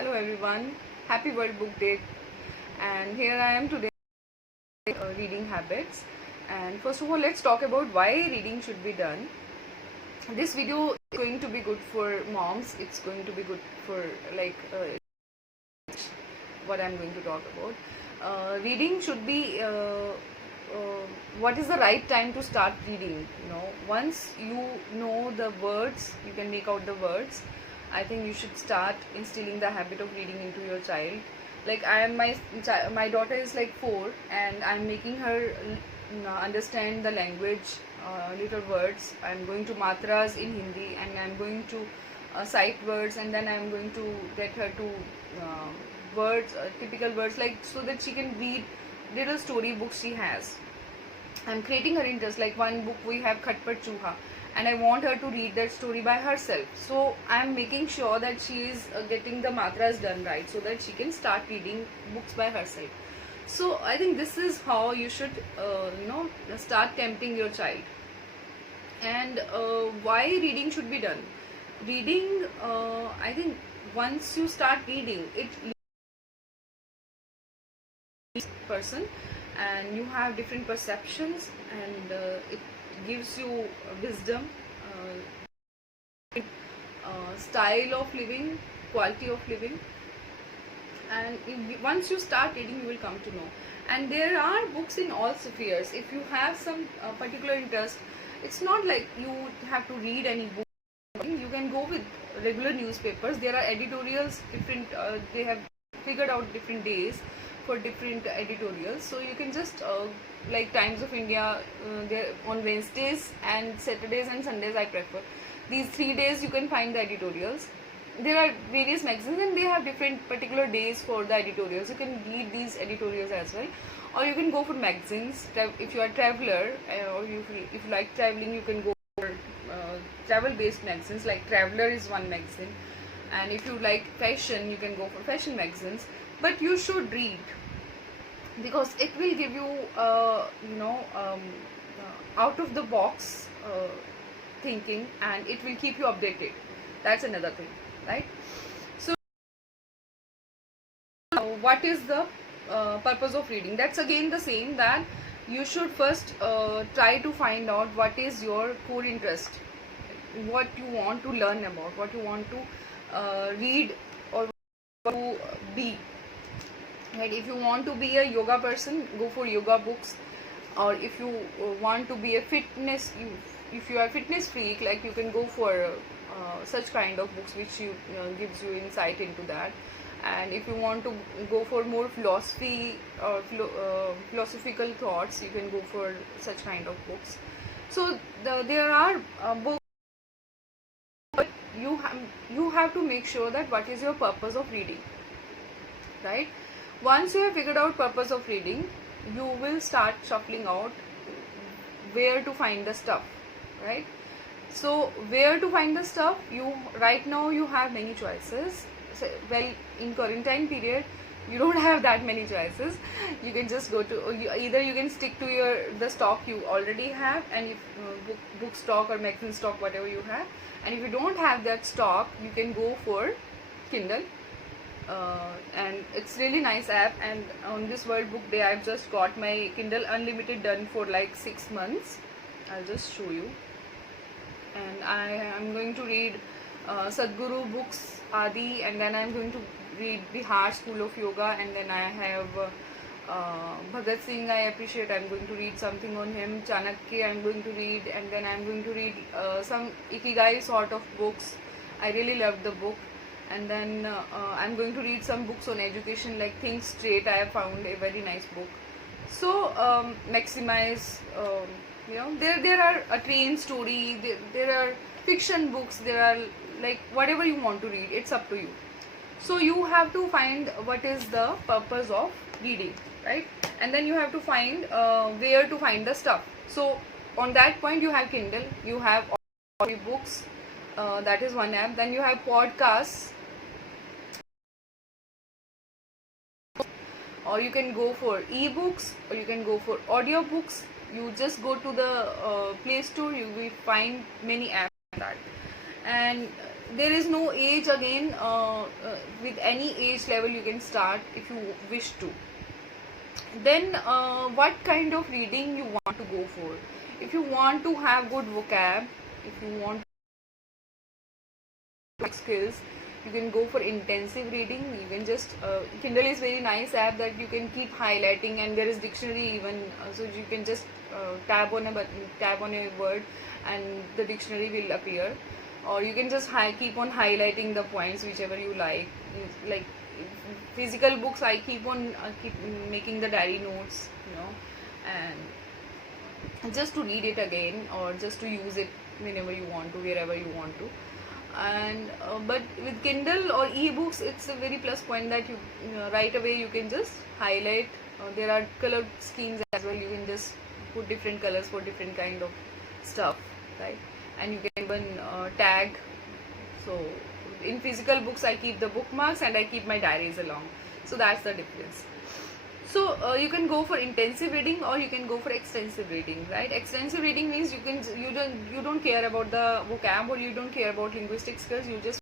Hello everyone, happy World Book Day, and here I am today reading habits. And first of all, let's talk about why reading should be done. This video is going to be good for moms, it's going to be good for what I'm going to talk about. Reading should be what is the right time to start reading. Once you know the words, you can make out the words. I think you should start instilling the habit of reading into your child. Like my daughter is like 4, and I'm making her understand the language, little words. I'm going to matras in Hindi, and I'm going to sight words, and then I'm going to get her to words, typical words, like so that she can read little story books she has. I'm creating her interest. Like one book we have Khatpat Chuha, and I want her to read that story by herself. So I'm making sure that she is getting the matras done right, so that she can start reading books by herself. So I think this is how you should start tempting your child. And why reading should be done. Reading, I think once you start reading, it person, and you have different perceptions, and it gives you wisdom, style of living, quality of living. And once you start reading, you will come to know. And there are books in all spheres. If you have some particular interest, it's not like you have to read any book. You can go with regular newspapers. There are editorials, different, they have figured out different days for different editorials. So you can just like Times of India, they're on Wednesdays and Saturdays and Sundays. I prefer these 3 days. You can find the editorials. There are various magazines, and they have different particular days for the editorials. You can read these editorials as well, or you can go for magazines. If you are a traveler, or if you like traveling, you can go for travel based magazines. Like Traveler is one magazine, and if you like fashion, you can go for fashion magazines. But you should read, because it will give you out of the box thinking, and it will keep you updated. That's another thing, right? So what is the purpose of reading? That's again the same, that you should first try to find out what is your core interest, what you want to learn about, what you want to read, or to be. Right? If you want to be a yoga person, go for yoga books. Or if you want to be a fitness, if you are a fitness freak, like you can go for such kind of books which gives you insight into that. And if you want to go for more philosophy or philosophical thoughts, you can go for such kind of books. So there are books, but you have to make sure that what is your purpose of reading, right? Once you have figured out purpose of reading, you will start shuffling out where to find the stuff, right? So where to find the stuff, right now you have many choices. So, well, in quarantine period, you don't have that many choices. You can just go to either you can stick to the stock you already have, and if book stock or magazine stock, whatever you have. And if you don't have that stock, you can go for Kindle. And it's really nice app. And on this World Book Day, I've just got my Kindle Unlimited done for like 6 months. I'll just show you. And I am going to read Sadhguru books, Adi, and then I'm going to read Bihar School of Yoga, and then I have Bhagat Singh. I appreciate. I'm going to read something on him. Chanakya I'm going to read, and then I'm going to read some Ikigai sort of books. I really loved the book. And then I'm going to read some books on education, like Think Straight. I have found a very nice book. So Maximize, there are a train story, there are fiction books, there are like whatever you want to read, it's up to you. So you have to find what is the purpose of reading, right? And then you have to find where to find the stuff. So on that point, you have Kindle, you have audio books, that is one app. Then you have podcasts, or you can go for ebooks, or you can go for audiobooks. You just go to the Play Store, you will find many apps like that. And there is no age again. With any age level you can start if you wish to. Then what kind of reading you want to go for? If you want to have good vocab, if you want skills, you can go for intensive reading. You can just Kindle is very nice app that you can keep highlighting, and there is dictionary even, so you can just tap on a button, tap on a word, and the dictionary will appear. Or you can just keep on highlighting the points whichever you like. Like physical books, I keep on keep making the diary notes, and just to read it again, or just to use it whenever you want to, wherever you want to. And but with Kindle or ebooks, it's a very plus point that you right away you can just highlight. There are color schemes as well. You can just put different colors for different kind of stuff, right? And you can even tag. So in physical books, I keep the bookmarks and I keep my diaries along. So that's the difference. So you can go for intensive reading or you can go for extensive reading, right? Extensive reading means you don't care about the vocab, or you don't care about linguistic skills. You just